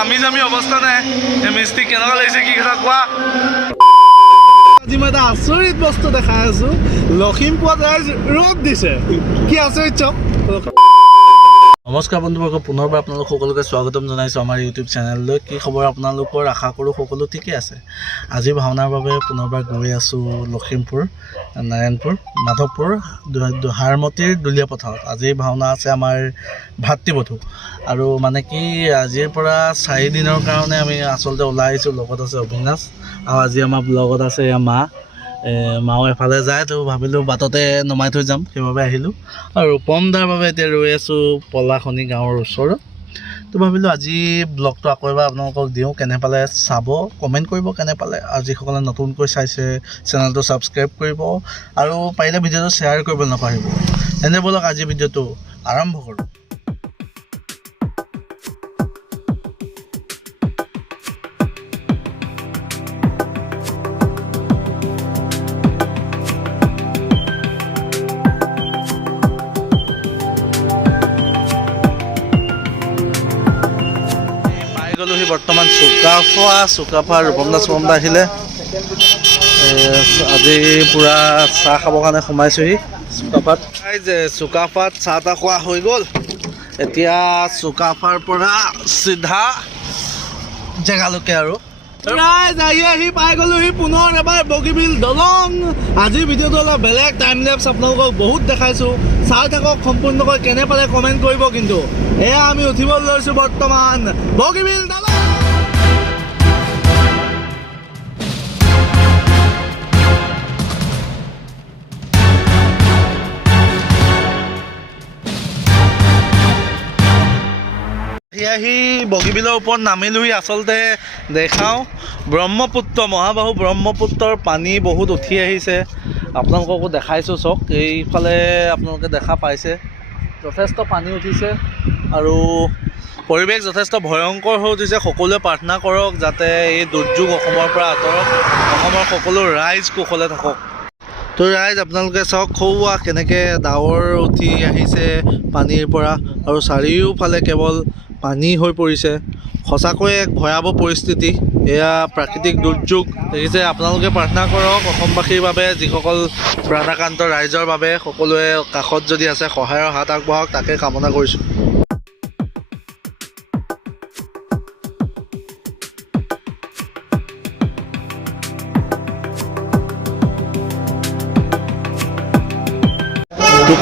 ঘামি জামি অৱস্থা নাই এই মিষ্টি কেনেকুৱা লাগিছে কি কথা কোৱা আজি মই এটা আচৰিত বস্তু দেখাই আছো লখিমপুৰত ৰাইজ ৰ'দ দিছে কি আচৰিত চক নমস্কাৰ বন্ধুবৰ্গ পুনৰবাৰ আপোনালোক সকলোকে স্বাগতম জনাইছো আমাৰ ইউটিউব চেনেললৈ কি খবৰ আপোনালোকৰ আশা কৰোঁ সকলো ঠিকে আছে আজি ভাওনাৰ বাবে পুনৰবাৰ গৈ আছো লখিমপুৰ নাৰায়ণপুৰ মাধৱপুৰ হাৰমতিৰ দুলীয়া পথাৰত আজি ভাওনা আছে আমাৰ ভাতৃবধূ আৰু মানে কি আজিৰ পৰা 4 দিনৰ কাৰণে আমি আচলতে ওলাই আহিছোঁ লগত আছে অবিনাশ আৰু আজি আমাৰ ব্লগত আছে মাও এফালে যায় তো ভাবিলোঁ বাটতে নমাই থৈ যাম সেইবাবে আহিলোঁ আৰু ৰূপমদাৰ বাবে এতিয়া ৰৈ আছোঁ পলাখনি গাঁৱৰ ওচৰত তো ভাবিলোঁ আজি ব্লগটো আকৌ এবাৰ আপোনালোকক দিওঁ কেনে পালে চাব কমেণ্ট কৰিব কেনে পালে আৰু যিসকলে নতুনকৈ চাইছে চেনেলটো ছাবস্ক্ৰাইব কৰিব আৰু পাৰিলে ভিডিঅ'টো শ্বেয়াৰ কৰিব নাপাহৰিব এনে বলক আজি ভিডিঅ'টো আৰম্ভ কৰোঁ বৰ্তমান চুকাফা ৰূপমদা আহিলে আজি পূৰা চাহ খাবৰ কাৰণে সোমাইছোঁহি চুকাফাত চাহ তাহ খোৱা হৈ গ'ল এতিয়া চুকাফাৰ পৰা চিধা জেগালৈকে আৰু আহি পাই গ'লোহি পুনৰ এবাৰ বগীবিল দলং আজি ভিডিঅ'টো অলপ বেলেগ টাইম লেপছ আপোনালোকক বহুত দেখাইছোঁ চাই থাকক সম্পূৰ্ণকৈ কেনে পালে কমেণ্ট কৰিব কিন্তু এয়া আমি উঠিব লৈছোঁ বৰ্তমান বগীবিল দলং আহি বগীবিলৰ ওপৰত নামিলোহি আচলতে দেখাওঁ ব্ৰহ্মপুত্ৰ মহাবাহু ব্ৰহ্মপুত্ৰৰ পানী বহুত উঠি আহিছে আপোনালোককো দেখাইছোঁ চাওক এইফালে আপোনালোকে দেখা পাইছে যথেষ্ট পানী উঠিছে আৰু পৰিৱেশ যথেষ্ট ভয়ংকৰ হৈ উঠিছে সকলোৱে প্ৰাৰ্থনা কৰক যাতে এই দুৰ্যোগ অসমৰ পৰা আঁতৰক অসমৰ সকলো ৰাইজ কুশলে থাকক তো ৰাইজ আপোনালোকে চাওক খৌৱা কেনেকৈ ডাৱৰ উঠি আহিছে পানীৰ পৰা আৰু চাৰিওফালে কেৱল পানী হৈ পৰিছে সঁচাকৈ এক ভয়াৱহ পৰিস্থিতি এয়া প্ৰাকৃতিক দুৰ্যোগ দেখিছে আপোনালোকে প্ৰাৰ্থনা কৰক অসমবাসীৰ বাবে যিসকল প্ৰাণাক্ৰান্ত ৰাইজৰ বাবে সকলোৱে কাষত যদি আছে সহায়ৰ হাত আগবঢ়াওক তাকে কামনা কৰিছোঁ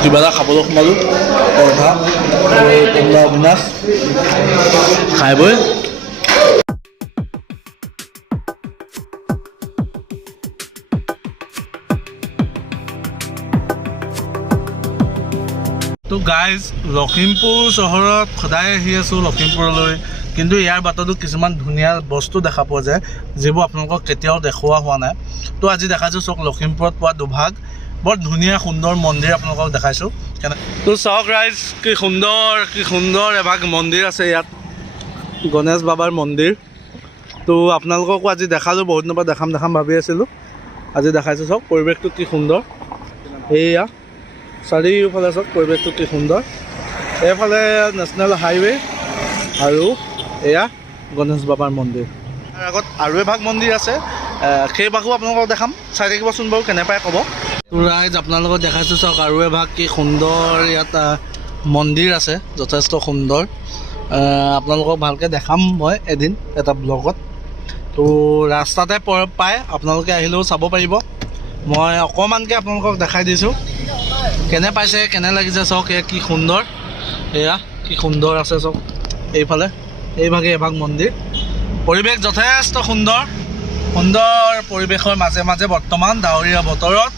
কিবা এটা খাবলৈ সোমালোঁ পৰঠা অবিনাশ খাই বৈ তো গাইজ লখিমপুৰ চহৰত সদায় আহি আছোঁ লখিমপুৰলৈ কিন্তু ইয়াৰ বাটতো কিছুমান ধুনীয়া বস্তু দেখা পোৱা যায় যিবোৰ আপোনালোকক কেতিয়াও দেখুওৱা হোৱা নাই তো আজি দেখাইছোঁ চাওক লখিমপুৰত পোৱা দুভাগ বৰ ধুনীয়া সুন্দৰ মন্দিৰ আপোনালোকক দেখাইছোঁ তো চাওক ৰাইজ কি সুন্দৰ এভাগ মন্দিৰ আছে ইয়াত গণেশ বাবাৰ মন্দিৰ তো আপোনালোককো আজি দেখালোঁ বহুত দিনৰ পৰা দেখাম ভাবি আছিলোঁ আজি দেখাইছোঁ চাওক পৰিৱেশটো কি সুন্দৰ এয়া চাৰিওফালে চাওক পৰিৱেশটো কি সুন্দৰ এইফালে নেশ্যনেল হাইৱে আৰু এয়া গণেশ বাবাৰ মন্দিৰ তাৰ আগত আৰু এভাগ মন্দিৰ আছে সেই ভাগো আপোনালোকক দেখাম চাই থাকিবচোন বাৰু কেনে পায় ক'ব ৰাইজ আপোনালোকক দেখাইছোঁ চাওক আৰু এভাগ কি সুন্দৰ ইয়াত মন্দিৰ আছে যথেষ্ট সুন্দৰ আপোনালোকক ভালকৈ দেখাম মই এদিন এটা ব্লগত তো ৰাস্তাতে পায় আপোনালোকে আহিলেও চাব পাৰিব মই অকণমানকৈ আপোনালোকক দেখাই দিছোঁ কেনে পাইছে কেনে লাগিছে চাওক এয়া কি সুন্দৰ এয়া কি সুন্দৰ আছে চাওক এইফালে এইভাগে এভাগ মন্দিৰ পৰিৱেশ যথেষ্ট সুন্দৰ পৰিৱেশৰ মাজে মাজে বৰ্তমান ডাৱৰীয়া বতৰত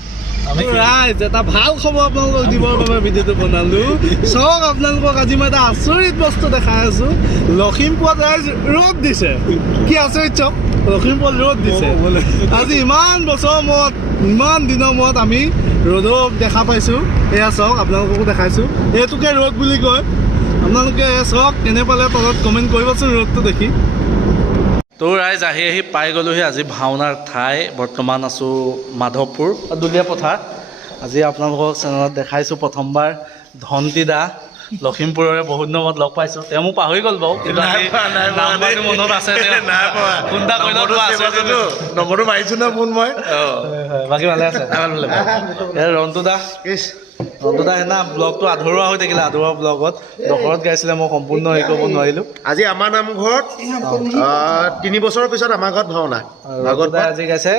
ৰাইজ এটা ভাল খবৰ আপোনালোকক দিবৰ বাবে ভিডিঅ'টো বনালোঁ চাওক আপোনালোকক আজি মই এটা আচৰিত বস্তু দেখাই আছোঁ লখিমপুৰত ৰাইজ ৰ'দ দিছে কি আচৰিত চাওক লখিমপুৰত ৰ'দ দিছে আজি ইমান বছৰৰ মূৰত ইমান দিনৰ মূৰত আমি ৰ'দক দেখা পাইছোঁ এয়া চাওক আপোনালোককো দেখাইছোঁ এইটোকে ৰ'দ বুলি কয় আপোনালোকে চাওক কেনে পালে তলত কমেণ্ট কৰিবচোন ৰ'দটো দেখি তো ৰাইজ আহি পাই গ'লোহি আজি ভাওনাৰ ঠাই বৰ্তমান আছোঁ মাধৱপুৰ দুলীয়া পথাৰ আজি আপোনালোকক চেনেলত দেখাইছোঁ প্ৰথমবাৰ ধন্তি দা লখিমপুৰৰে বহুত দিনত লগ পাইছোঁ তেওঁ মোক পাহৰি গ'ল বাৰু কিন্তু নাম্বাৰটো মনত আছে ফোন এটা কৰিলে নম্বৰটো মাৰিছোঁ ন ফোন মই বাকী ভালে আছে ৰন্তু দা সেইদিনা ব্লগটো আধৰুৱা হৈ থাকিলে আধৰুৱা ব্লগত দখৰত গাইছিলে মই সম্পূৰ্ণ হেৰি কৰিব নোৱাৰিলোঁ আজি আমাৰ নামঘৰত 3 বছৰৰ পিছত আমাৰ ঘৰত ভাওনা আজি গাইছে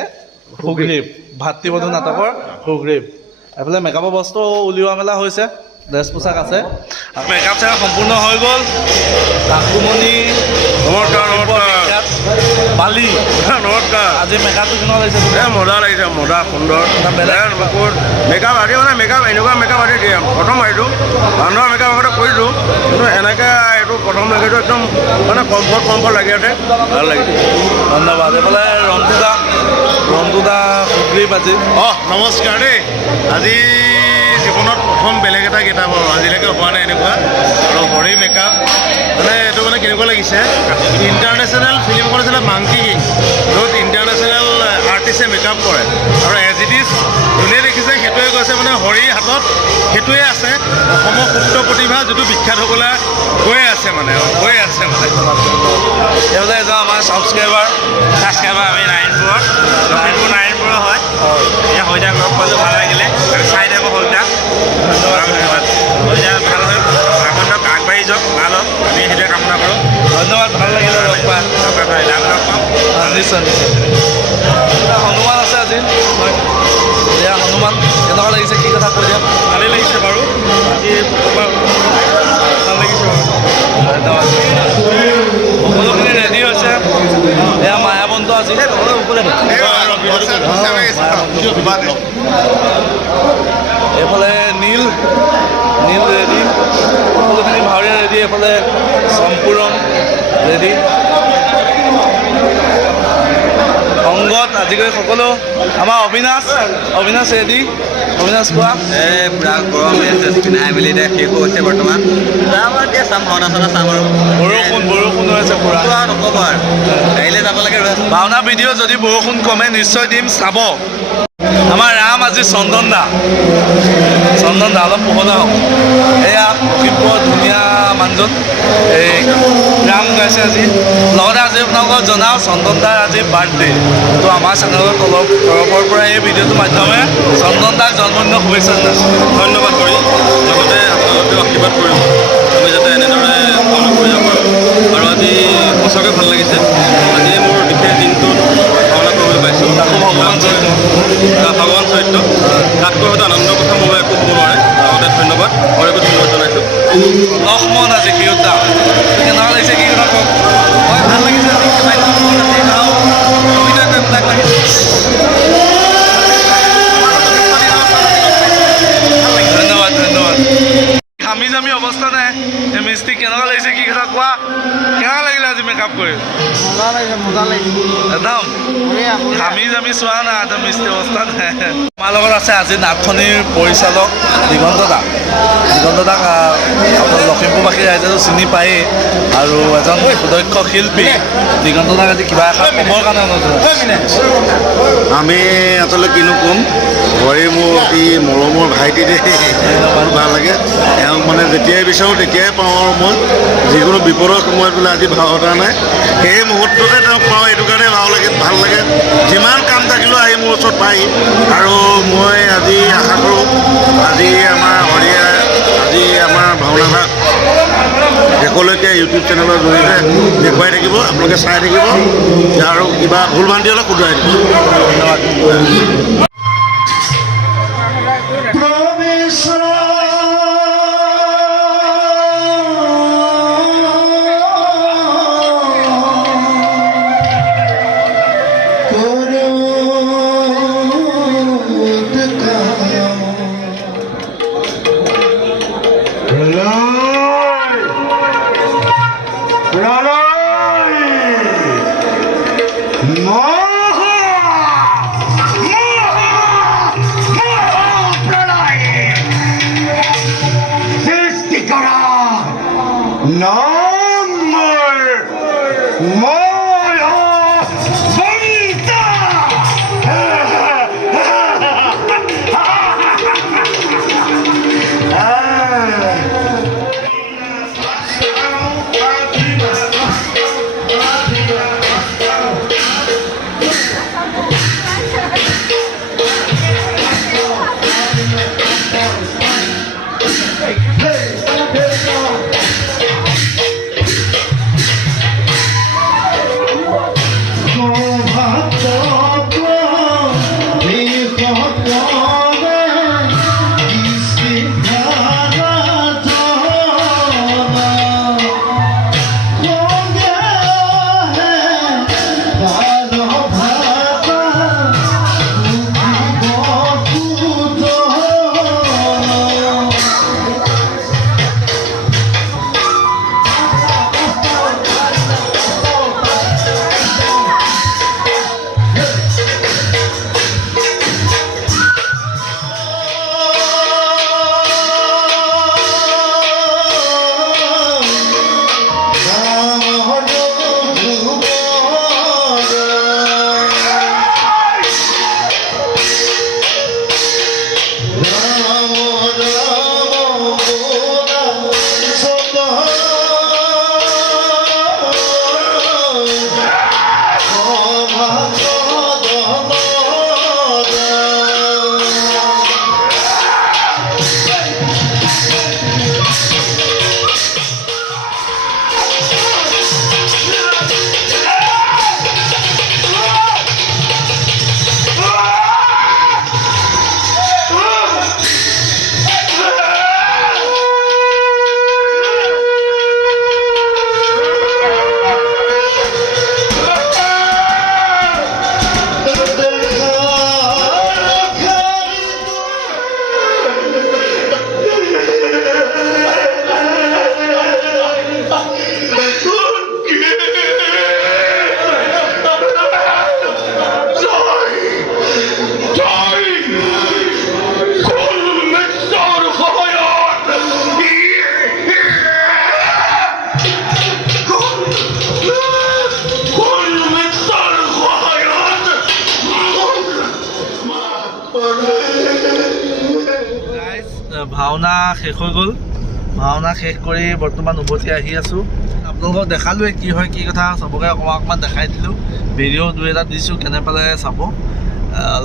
সুগ্ৰীৱ ভাতৃবধূ নাটকৰ সুগ্ৰীৱ এইফালে মেকআপৰ বস্তু উলিওৱা মেলা হৈছে ড্ৰেছ পোছাক আছে মেকআপ চেকআপ সম্পূৰ্ণ হৈ গ'ল কাকুমণি বালি আজি মেকআপটো কেনেকুৱা লাগিছে মজা লাগিছে মজা সুন্দৰ মেকআপ আদি মানে মেকআপ এনেকুৱা মেকআপ আদি দিয়ে প্ৰথম এইটো বান্ধৰ মেকআপ আগতে কৰিছোঁ কিন্তু এনেকৈ এইটো প্ৰথম মেকআপটো একদম মানে কমফৰ্ট লাগি আছে ভাল লাগিছে ধন্যবাদ এইফালে ৰন্তু দা সুগ্ৰীৱ আজি নমস্কাৰ দেই আজি জীৱনত প্ৰথম বেলেগ এটা কিতাপ হ'ল আজিলৈকে হোৱা নাই এনেকুৱা আৰু হৰি মেকআপ মানে এইটো মানে কেনেকুৱা লাগিছে ইণ্টাৰনেশ্যনেল ফিল্ম এখন আছিলে মাংকি কিং য'ত ইণ্টাৰনেশ্যনেল আৰ্টিষ্টে মেকআপ কৰে আৰু এজ ইট ইজ যোনে দেখিছে সেইটোৱে কৈছে মানে হৰিৰ হাতত সেইটোৱে আছে অসমৰ সুপ্ত প্ৰতিভা যিটো বিখ্যাত হ'বলৈ গৈ আছে মানে এইফালে এজন আমাৰ ছাবস্ক্ৰাইবাৰ আমি নাৰায়ণপুৰত লখিমপুৰ নাৰায়ণপুৰৰ হয় এতিয়া সৈতাক লগ পালোঁ ভাল লাগিলে আমি চাই থাকোঁ সৈতাক ধন্যবাদ সৈতাক ভাল হয় আগন্তক আগবাঢ়ি যাওক ভাল হওক আমি সেইটোৱে কামনা কৰোঁ ধন্যবাদ ভাল লাগিলে লগ পাই লাভ লগ পাম নিশ্চয় হনুমান আছে আজি এয়া হনুমান কেনেকুৱা লাগিছে কি কথা কৈ দিয়া ভালেই লাগিছে বাৰু আজি ভাল লাগিছে বাৰু ধন্যবাদ সকলোখিনি ৰেডি হৈছে এয়া মায়াবন্ত আজি এইফালে নীল ৰেডি সকলোখিনি ভাৱৰীয়া ৰেডি এইফালে সম্পূৰণ ৰেডি অংগত আজিকালি সকলো আমাৰ অবিনাশ ৰেডি অবিনাশ কোৱা পূৰা গৰম পিন্ধাই মেলি এতিয়া শেষ হৈছে বৰ্তমান এতিয়া চাম ভাওনা চাওনা চাম আৰু বৰষুণ হৈ আছে পূৰা নক'ব আৰু কাইলৈ যাব লাগে ভাওনা ভিডিঅ' যদি বৰষুণ কমে নিশ্চয় দিম চাব আমাৰ ৰাম আজি চন্দন দা অলপ পোহনা হওক এয়া লখিমপুৰ ধুনীয়া মানুহজন এই ৰাম গাইছে আজি লগতে আজি আপোনালোকক জনাওঁ চন্দন দাৰ আজি বাৰ্থডে তো আমাৰ চেনেলৰ তৰফৰ পৰা এই ভিডিঅ'টোৰ মাধ্যমেৰে চন্দন দাক জন্মদিনৰ শুভেচ্ছা জনাইছোঁ ধন্যবাদ কৰি লগতে আপোনালোকেও আশীৰ্বাদ কৰিব আমি যাতে এনেদৰে ভাওনা কৰি যাব পাৰোঁ আৰু আজি সঁচাকৈ ভাল লাগিছে আজি মোৰ বিশেষ দিনটোত ভাওনা কৰিবলৈ পাইছোঁ ভগৱান চৰিত্ৰ তাতকৈ হয়তো আনন্দৰ কথা মই একো ক'ব নোৱাৰে লগতে ধন্যবাদ অনেক ধন্যবাদ জনাইছোঁ লক্ষ্মণ আজি সিহঁতা কেনেকুৱা লাগিছে কি কথা কওক ভাল লাগিছে ধন্যবাদ ঘামি জামি অৱস্থা নাই এই মিস্ত্ৰী কেনেকুৱা লাগিছে কি কথা কোৱা কেনেকুৱা লাগিলে আজি মেকআপ কৰি মজা লাগিছে একদম ঘামি জামি চোৱা নাই একদম মিস্ত্ৰী অৱস্থা নাই আমাৰ লগত আছে আজি নাটখনিৰ পৰিচালক দিগন্ত দাক আপোনাৰ লখিমপুৰবাসী ৰাইজেতো চিনি পায়েই আৰু এজন সুদক্ষ শিল্পী দিগন্ত দাক আজি কিবা এষাৰ ক'বৰ কাৰণে অনুৰোধ আমি আচলতে কিনো ক'ম হৰি মোৰ অতি মৰমৰ ভাইটি দেই ভাল লাগে তেওঁক মানে যেতিয়াই বিচাৰোঁ তেতিয়াই পাওঁ আৰু মই যিকোনো বিপদৰ সময়ত বোলে আজি ভাওতা নাই সেই মুহূৰ্ততে তেওঁক পাওঁ এইটো কাৰণে ভাল লাগে যিমান কাম থাকিলেও আহি মোৰ ওচৰত পায়হি আৰু মই আজি আশা কৰোঁ আজি আমাৰ হৰিয়ে আজি আমাৰ ভাওনাভাগ শেষলৈকে ইউটিউব চেনেলৰ জৰিয়তে দেখুৱাই থাকিব আপোনালোকে চাই থাকিব আৰু কিবা ভুল ভ্ৰান্তি হ'লে শুধৰাই দিব ধন্যবাদ ভাওনা শেষ হৈ গ'ল। ভাওনা শেষ কৰি বৰ্তমান উভতি আহি আছোঁ। আপোনালোকক দেখালোৱে কি হয় কি কথা, চবকে অকণমান দেখাই দিলোঁ। ভিডিঅ' 2-এটা দিছোঁ, কেনে পালে চাব।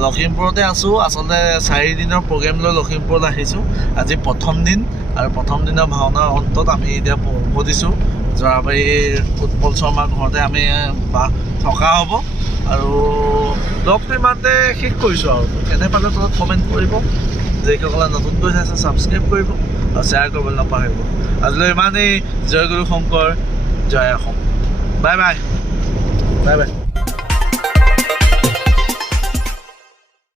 লখিমপুৰতে আছোঁ। আচলতে 4 দিনৰ প্ৰগ্ৰেম লৈ লখিমপুৰত আহিছোঁ। আজি প্ৰথম দিন, আৰু প্ৰথম দিনৰ ভাওনাৰ অন্তত আমি এতিয়া উভতিছোঁ জৰাবাৰীৰ উৎপল শৰ্মাৰ ঘৰতে আমি থকা হ'ব। আৰু ব্লগটো ইমানতে শেষ কৰিছোঁ আৰু কেনে পালে তলত কমেণ্ট কৰিব। যিসকলে নতুনকৈ চাইছে ছাবস্ক্ৰাইব কৰিব আৰু শ্বেয়াৰ কৰিবলৈ নাপাহৰিব। আজিলৈ ইমানেই। জয় গুৰু শংকৰ, জয় অসম। Bye bye.